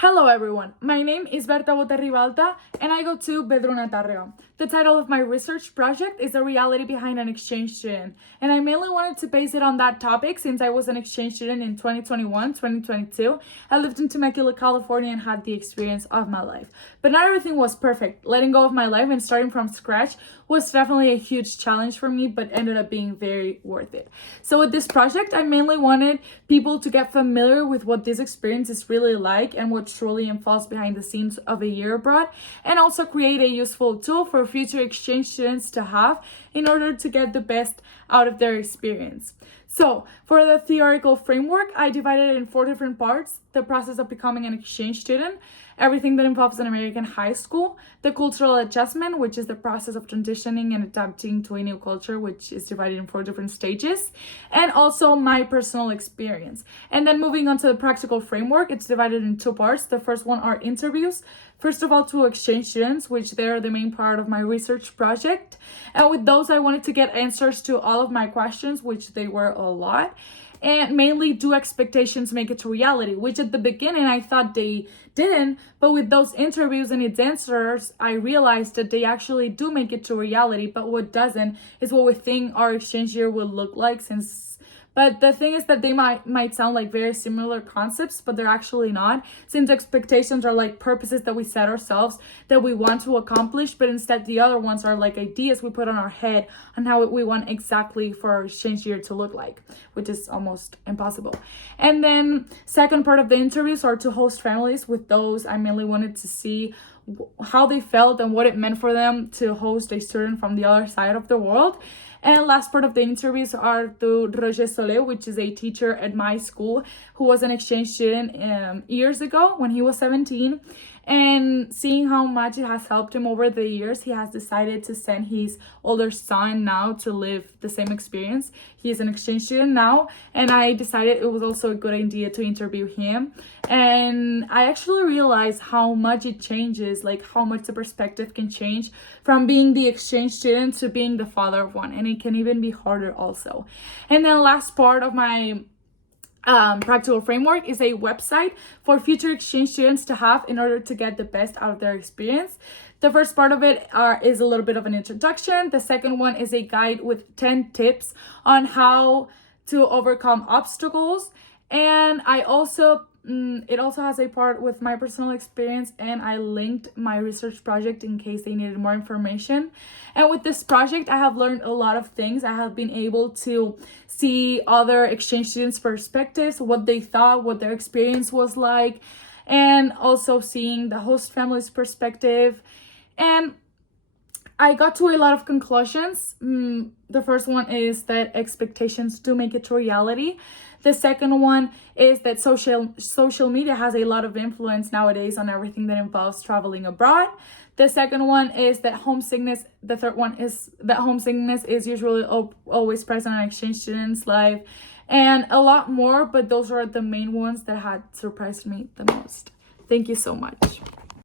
Hello everyone, my name is Berta Boté and I go to Vedruna, Tàrrega. The title of my research project is The Reality Behind an Exchange Student, and I mainly wanted to base it on that topic since I was an exchange student in 2021-2022. I lived in Temecula, California and had the experience of my life. But not everything was perfect. Letting go of my life and starting from scratch was definitely a huge challenge for me, but ended up being very worth it. So with this project, I mainly wanted people to get familiar with what this experience is really like and what truly involves behind the scenes of a year abroad, and also create a useful tool for future exchange students to have in order to get the best out of their experience. So for the theoretical framework, I divided it in 4 different parts: the process of becoming an exchange student, everything that involves an American high school, the cultural adjustment, which is the process of transitioning and adapting to a new culture, which is divided in 4 different stages, and also my personal experience. And then moving on to the practical framework, it's divided in 2 parts. The first one are interviews, first of all to exchange students, which they're the main part of my research project. And with those, I wanted to get answers to all of my questions, which they were a lot. And mainly, do expectations make it to reality? Which at the beginning I thought they didn't, but with those interviews and its answers, I realized that they actually do make it to reality. But what doesn't is what we think our exchange year will look like, but the thing is that they might sound like very similar concepts, but they're actually not, since expectations are like purposes that we set ourselves that we want to accomplish, but instead the other ones are like ideas we put on our head on how we want exactly for our exchange year to look like, which is almost impossible. And then second part of the interviews are to host families. With those, I mainly wanted to see how they felt and what it meant for them to host a student from the other side of the world. And last part of the interviews are to Roger, which is a teacher at my school who was an exchange student years ago when he was 17. And seeing how much it has helped him over the years, he has decided to send his older son now to live the same experience. He is an exchange student now, and I decided it was also a good idea to interview him. And I actually realized how much it changes, like how much the perspective can change from being the exchange student to being the father of one, and it can even be harder also. And then last part of my practical framework is a website for future exchange students to have in order to get the best out of their experience. The first part of it is a little bit of an introduction. The second one is a guide with 10 tips on how to overcome obstacles. And it also has a part with my personal experience, and I linked my research project in case they needed more information. And with this project, I have learned a lot of things. I have been able to see other exchange students' perspectives, what they thought, what their experience was like, and also seeing the host family's perspective. And I got to a lot of conclusions. The first one is that expectations do make it to reality. The second one is that social media has a lot of influence nowadays on everything that involves traveling abroad. The second one is that homesickness. The third one is that homesickness is usually always present in exchange students' life, and a lot more, but those are the main ones that had surprised me the most. Thank you so much.